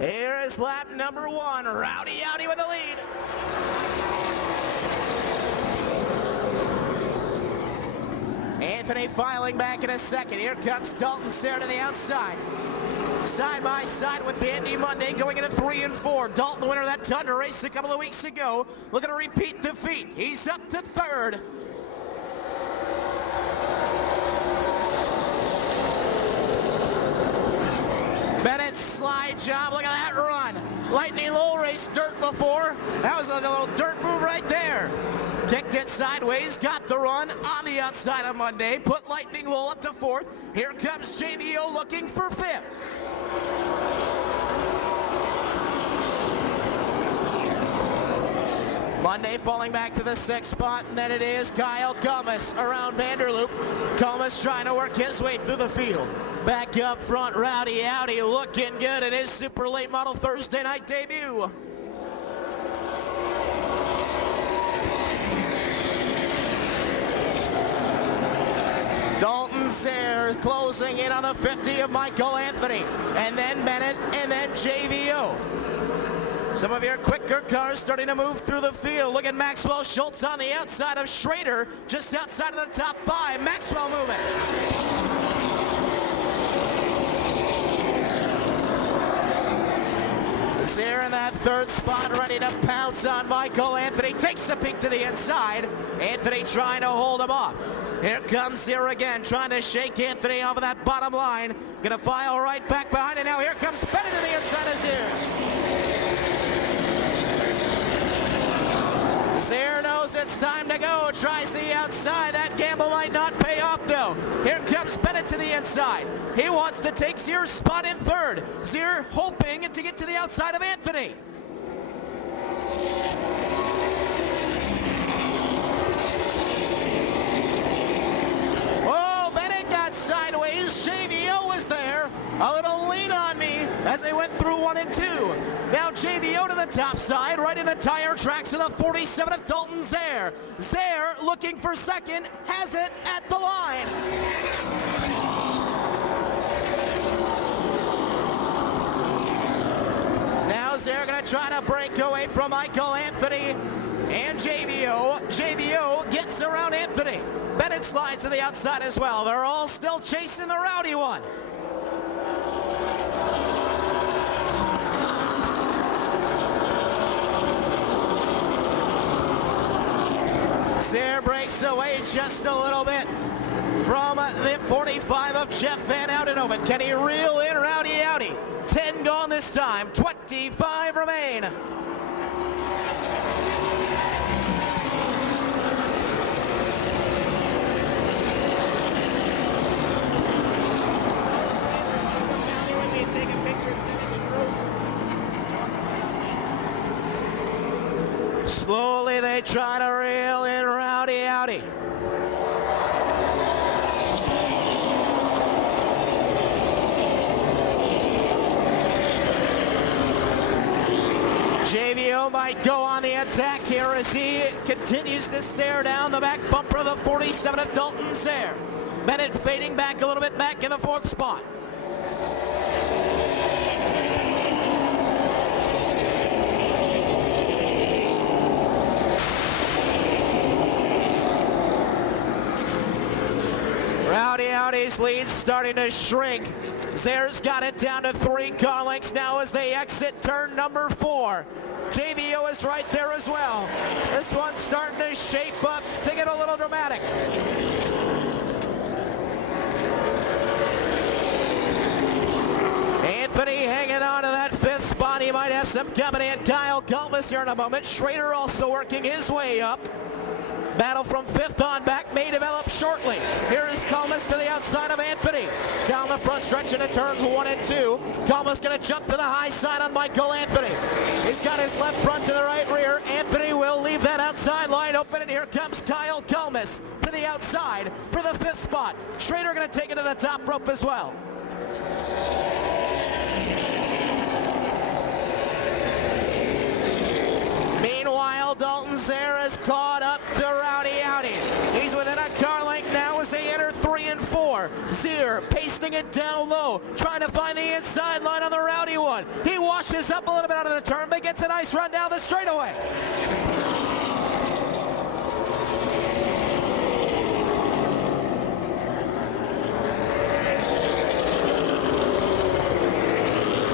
Here is lap number 1. Rowdy Outy with the lead. Anthony filing back in a second. Here comes Dalton Zehr to the outside. Side by side with Andy Monday going into 3 and 4. Dalton, the winner of that Tundra race a couple of weeks ago, looking to repeat defeat. He's up to 3rd. Bennett's slide job, look at that run. Lightning Low raced dirt before. That was a little dirt move right there. Kicked it sideways, got the run on the outside of Monday, put Lightning Low up to 4th. Here comes JVO looking for 5th. Monday falling back to the 6th spot, and then it is Kyle Kalmus around Vanderloop. Kalmus trying to work his way through the field. Back up front, Rowdy Outy looking good in his super late model Thursday night debut. Dalton Zehr closing in on the 50 of Michael Anthony, and then Bennett, and then JVO. Some of your quicker cars starting to move through the field. Look at Maxwell Schultz on the outside of Schrader, just outside of the top 5. Maxwell moving. Zehr in that 3rd spot, ready to pounce on Michael Anthony. Takes a peek to the inside. Anthony trying to hold him off. Here comes Zehr again, trying to shake Anthony off of that bottom line. Gonna file right back behind it now. Here comes Bennett to the inside of Zehr. Zehr knows it's time to go. Tries the outside. That gamble might not pay off though. Here comes Bennett to the inside. He wants to take Zehr's spot in 3rd. Zehr hoping to get to the outside of Anthony. Oh, Bennett got sideways. JVO was there. A little lean on me as they went through 1 and 2. Now JVO to the top side, right in the tire tracks of the 47 of Dalton Zehr. Zehr looking for 2nd, has it at the line. Now Zehr gonna try to break away from Michael Anthony and JVO. JVO gets around Anthony. Bennett slides to the outside as well. They're all still chasing the Rowdy one. Zehr breaks away just a little bit from the 45 of Jeff Van Oudenhoven. Can he reel in Rowdy Outy? 10 gone this time, 25 remain. Slowly they try to reel in Rowdy Outy. JVO might go on the attack here as he continues to stare down the back bumper of the 47 of Dalton Zehr. Bennett fading back a little bit, back in the 4th spot. Rowdy Outy's lead starting to shrink. Zehr's got it down to 3 car lengths now as they exit turn number 4. JVO is right there as well. This one's starting to shape up to get a little dramatic. Anthony hanging on to that 5th spot. He might have some company at Kyle Kalmus here in a moment. Schrader also working his way up. Battle from 5th on back may develop shortly. Here is Kalmus to the outside of Anthony. Down the front stretch into turns 1 and 2. Kalmus going to jump to the high side on Michael Anthony. He's got his left front to the right rear. Anthony will leave that outside line open, and here comes Kyle Kalmus to the outside for the 5th spot. Schrader going to take it to the top rope as well. Meanwhile, Dalton Zehr is caught up to Rowdy Outy. He's within a car length now as they enter 3 and 4. Zehr pacing posting it down low, trying to find the inside line on the Rowdy one. He washes up a little bit out of the turn, but gets a nice run down the straightaway.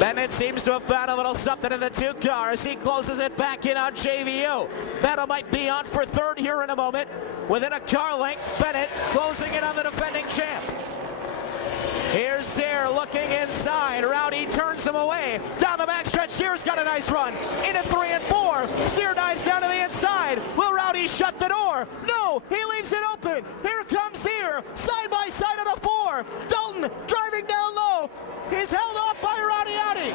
Bennett seems to have found a little something in the 2 car as he closes it back in on JVO. Battle might be on for third here in a moment. Within a car length, Bennett closing in on the defending champ. Here's Zehr looking inside. Rowdy turns him away. Down the backstretch, Zehr's got a nice run. Into 3 and 4. Zehr dives down to the inside. Will Rowdy shut the door? No, he leaves it open. Here comes Zehr, side by side on a 4. Dalton driving down low. He's held off by Rowdy Audi.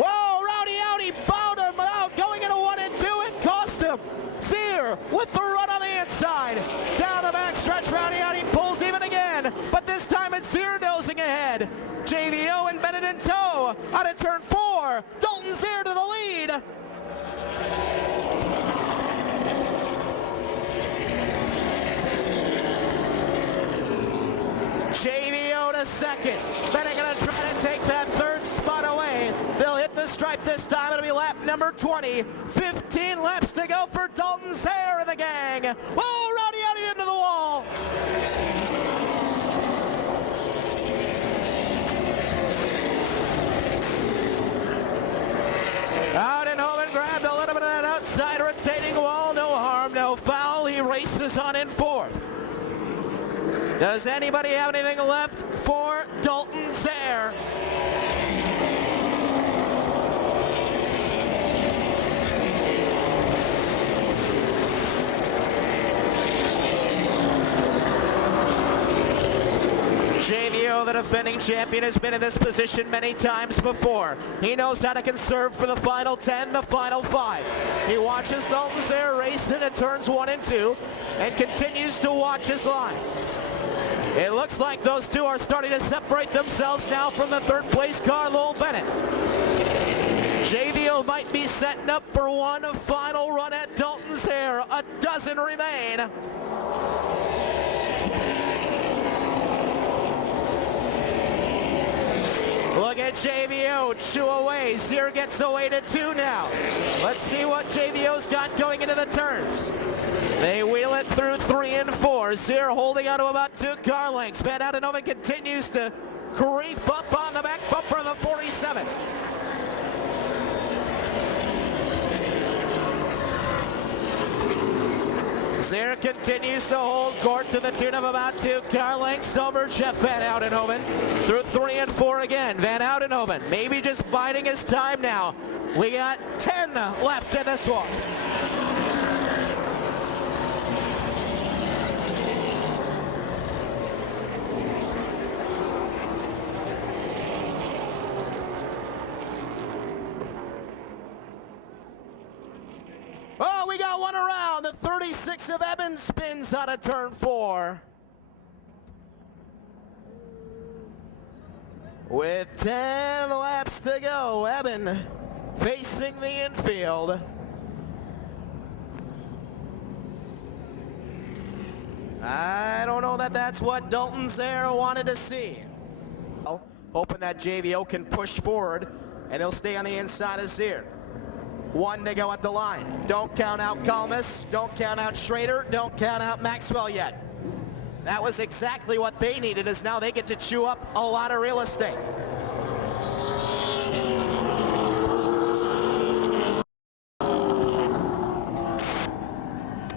Whoa, Rowdy Audi bowed him out. Going into 1 and 2, it cost him. Zehr with the run on the inside. Down the backstretch, Rowdy Audi pulls even again. But this time it's Zehr nosing ahead. JVO and Bennett in tow. Out of turn 4. Dalton Zehr to the lead. JVO to second. Bennett gonna try to take that third spot away. They'll hit the stripe this time. It'll be lap number 20. 15 laps to go for Dalton Zehr and the gang. Oh, Rowdy Audi into the wall. Out and home and grabbed a little bit of that outside rotating wall. No harm, no foul. He races on in 4th. Does anybody have anything left for Dalton Zehr? JVO, the defending champion, has been in this position many times before. He knows how to conserve for the final 10, the final 5. He watches Dalton Zehr race into turns 1 and 2 and continues to watch his line. It looks like those two are starting to separate themselves now from the third place car, Lowell Bennett. JVO might be setting up for one final run at Dalton Zehr. A dozen remain. Look at JVO chew away. Zehr gets away to 2 now. Let's see what JVO's got going into the turns. They wheel it through 3 and 4. Zehr holding on to about 2 car lengths. Van Oudenhoven continues to creep up on the back bumper of the 47. Zehr continues to hold court to the tune of about 2 car lengths over Jeff Van Oudenhoven. Through 3 and 4 again. Van Oudenhoven maybe just biding his time now. We got 10 left in this one. Oh, we got one around. The 36 of Eben spins out of turn 4. With 10 laps to go, Eben facing the infield. I don't know that that's what Dalton Zehr wanted to see. Hoping that JVO can push forward and he'll stay on the inside of Zehr. 1 to go at the line. Don't count out Kalmus, don't count out Schrader, don't count out Maxwell yet. That was exactly what they needed, as now they get to chew up a lot of real estate.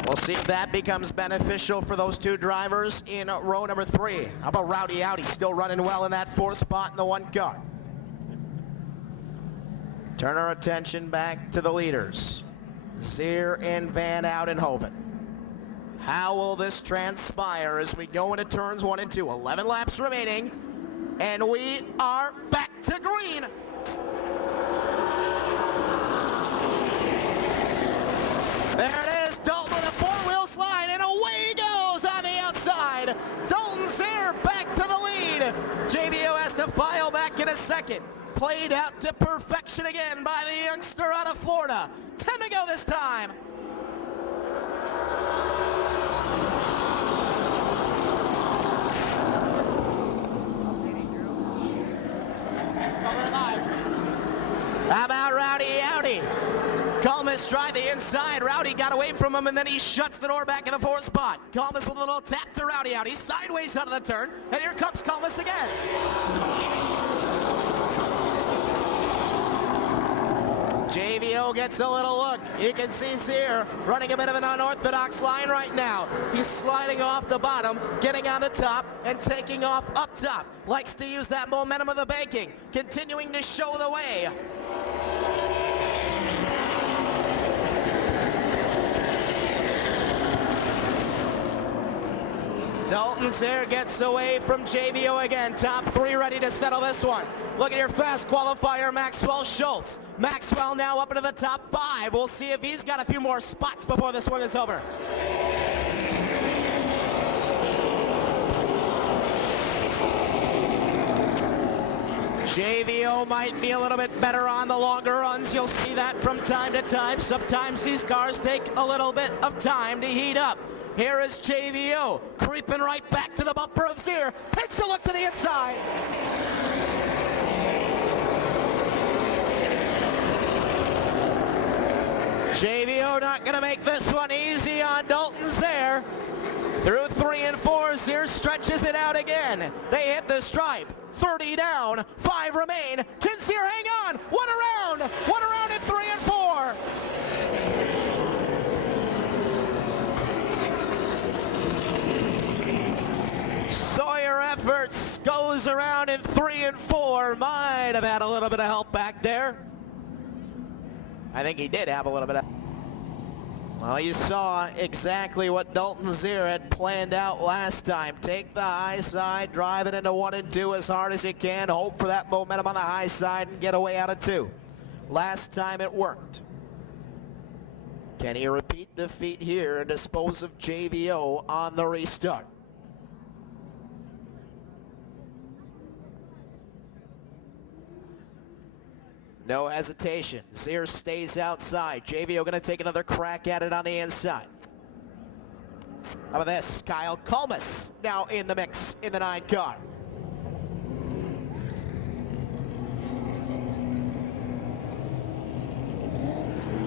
We'll see if that becomes beneficial for those 2 drivers in row number 3. How about Rowdy Audi still running well in that 4th spot in the 1 car? Turn our attention back to the leaders, Zehr and Van Oudenhoven. How will this transpire as we go into turns 1 and 2? 11 laps remaining, and we are back to green. There it is, Dalton with a 4-wheel slide, and away he goes on the outside. Dalton Zehr back to the lead. JVO has to file back in a second. Played out to perfection again by the youngster out of Florida. 10 to go this time. How about Rowdy Howdy? Kalmus tried the inside. Rowdy got away from him, and then he shuts the door back in the fourth spot. Kalmus with a little tap to Rowdy Howdy. Sideways out of the turn, and here comes Kalmus again. JVO gets a little look. You can see Zehr running a bit of an unorthodox line right now. He's sliding off the bottom, getting on the top, and taking off up top. Likes to use that momentum of the banking, continuing to show the way. Dalton Zehr gets away from JVO again. Top three ready to settle this one. Look at your fast qualifier, Maxwell Schultz. Maxwell now up into the top five. We'll see if he's got a few more spots before this one is over. JVO might be a little bit better on the longer runs. You'll see that from time to time. Sometimes these cars take a little bit of time to heat up. Here is JVO creeping right back to the bumper of Zehr. Takes a look to the inside. JVO not going to make this one easy on Dalton Zehr. Through 3 and 4, Zehr stretches it out again. They hit the stripe. 30 down, 5 remain. Can Zehr hang on? One around in 3 and 4. Sawyer efforts goes around in 3 and 4. Might have had a little bit of help back there. I think he did have a little bit of. Well, you saw exactly what Dalton Zehr had planned out last time. Take the high side, drive it into 1 and 2 as hard as you can. Hope for that momentum on the high side and get away out of 2. Last time it worked. Can he repeat defeat here and dispose of JVO on the restart? No hesitation. Zehr stays outside. JVO going to take another crack at it on the inside. How about this? Kyle Kalmus now in the mix in the 9 car.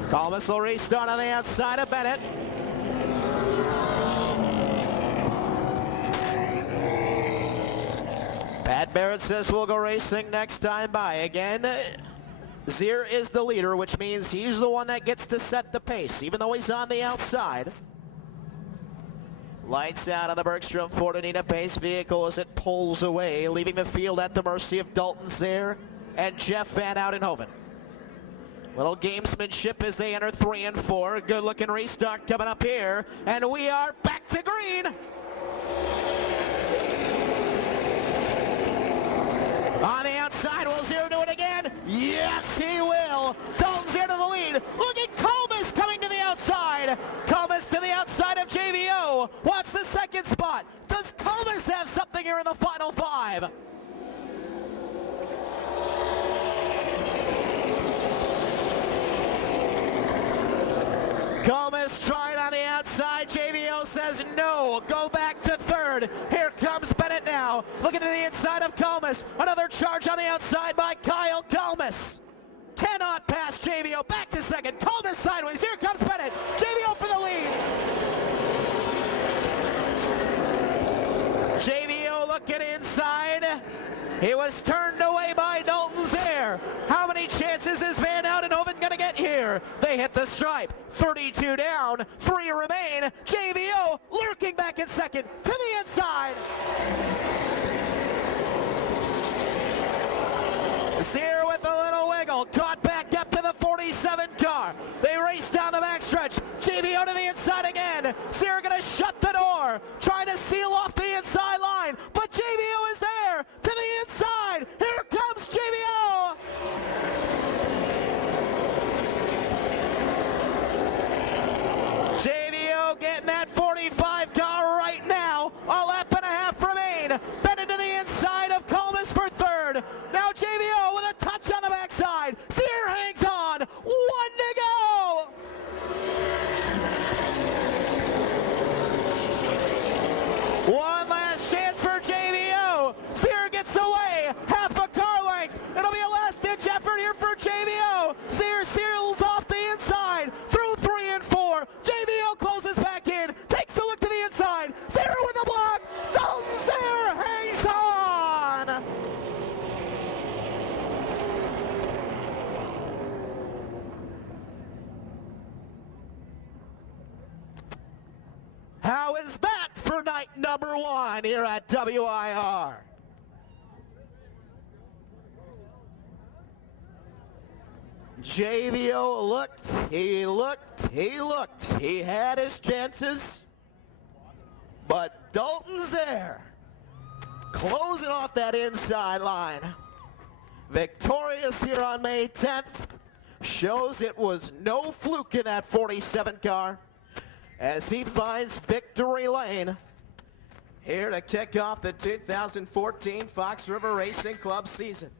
Kalmus will restart on the outside of Bennett. Pat Barrett says we'll go racing next time by. Again, Zehr is the leader, which means he's the one that gets to set the pace, even though he's on the outside. Lights out on the Bergstrom Ford Anita Pace vehicle as it pulls away, leaving the field at the mercy of Dalton Zehr and Jeff Van Oudenhoven. Little gamesmanship as they enter 3 and 4. Good looking restart coming up here, and we are back to green. On the outside, will Zehr do it again? Yes, he will. Dalton Zehr to the lead. Look at Kalmus coming to the outside. Kalmus to the outside of JVO. What's the second spot? Does Kalmus have something here in the final 5? Kalmus tried on the outside. JVO says no. Go back to 3rd. Here comes Bennett now. Looking to the inside of Kalmus. Another charge on the outside by Kyle Kalmus. Cannot pass JVO. Back to 2nd. Kalmus sideways. Here comes Bennett. JVO for the lead. JVO looking inside. He was turned away by Dalton Zehr. How many chances is Van Oudenhoven going to get here? They hit the stripe. 32 down, 3 remain. JVO lurking back in 2nd to the inside. Zehr with a little wiggle, caught back up to the 47 car. They race down the backstretch. JVO to the inside again. Zehr going to shut the door, trying to seal off the inside line, but JVO is there to the inside. Here comes JVO. JVO getting that 45 car right now. A lap and a half remain. Bennett to the inside of Kalmus for 3rd. Now JVO with a touch on the backside. Zehr hangs on. 1 to go. for night number 1 here at WIR. JVO looked, he had his chances, but Dalton Zehr closing off that inside line. Victorious here on May 10th, shows it was no fluke in that 47 car as he finds victory lane here to kick off the 2014 Fox River Racing Club season.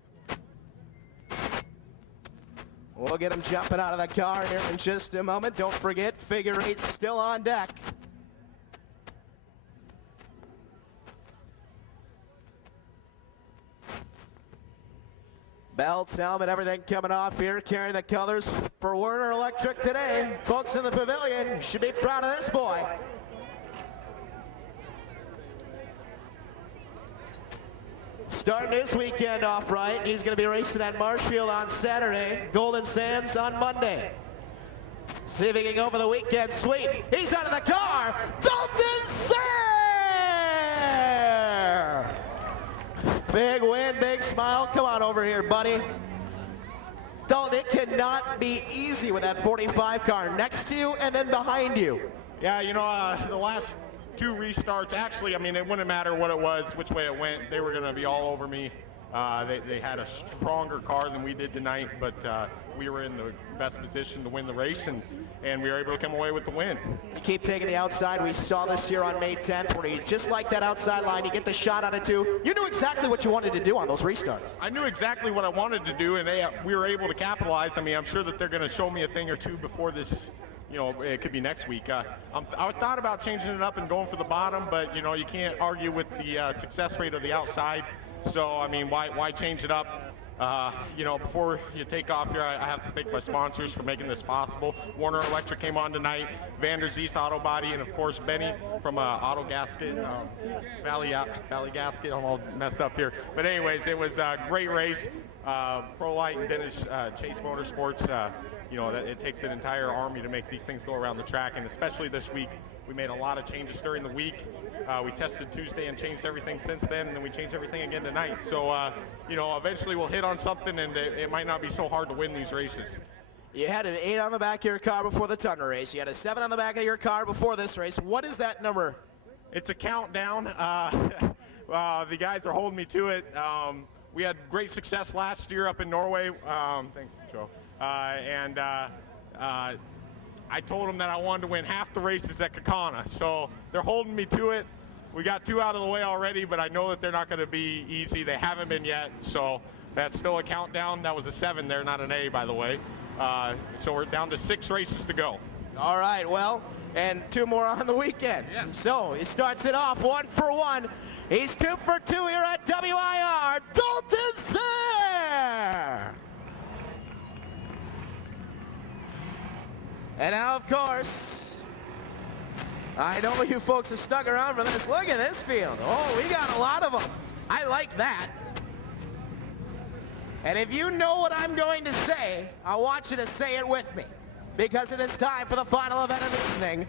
We'll get him jumping out of the car here in just a moment. Don't forget, figure 8's still on deck. Belts, helmet, everything coming off here, carrying the colors for Werner Electric today. Folks in the pavilion, you should be proud of this boy. Starting his weekend off right, he's going to be racing at Marshfield on Saturday, Golden Sands on Monday. See if he can go for the weekend sweep. He's out of the car. Dalton Zehr! Big win, big smile. Come on over here, buddy. Dalton, it cannot be easy with that 45 car next to you and then behind you. Yeah, you know, the last 2 restarts, actually, I mean, it wouldn't matter what it was, which way it went. They were going to be all over me. They had a stronger car than we did tonight, but we were in the best position to win the race, and we were able to come away with the win. You keep taking the outside. We saw this here on May 10th, where you just like that outside line, you get the shot on it too. You knew exactly what you wanted to do on those restarts. I knew exactly what I wanted to do, and we were able to capitalize. I mean, I'm sure that they're going to show me a thing or two before this. You know, it could be next week. I thought about changing it up and going for the bottom, but, you know, you can't argue with the success rate of the outside. So, I mean, why change it up? You know, before you take off here, I have to thank my sponsors for making this possible. Werner Electric came on tonight, Vander Zees Auto Body, and, of course, Benny from Auto Gasket, Valley Gasket. I'm all messed up here. But anyways, it was a great race. Pro Light and Dennis Chase Motorsports. You know, it takes an entire army to make these things go around the track, and especially this week, we made a lot of changes during the week. We tested Tuesday and changed everything since then, and then we changed everything again tonight. So, you know, eventually we'll hit on something, and it might not be so hard to win these races. You had an 8 on the back of your car before the Tundra race. You had a 7 on the back of your car before this race. What is that number? It's a countdown. The guys are holding me to it. We had great success last year up in Norway. Thanks, Joe. I told them that I wanted to win half the races at Kakana, so they're holding me to it. We got 2 out of the way already, but I know that they're not going to be easy. They haven't been yet, so that's still a countdown. That was a 7 there, not an A, by the way. So we're down to 6 races to go. All right, well, and 2 more on the weekend. Yeah. So he starts it off 1 for 1. He's 2 for 2 here at WIR. Dalton Zehr! And now, of course, I know you folks have stuck around for this. Look at this field. Oh, we got a lot of them. I like that. And if you know what I'm going to say, I want you to say it with me, because it is time for the final event of the evening.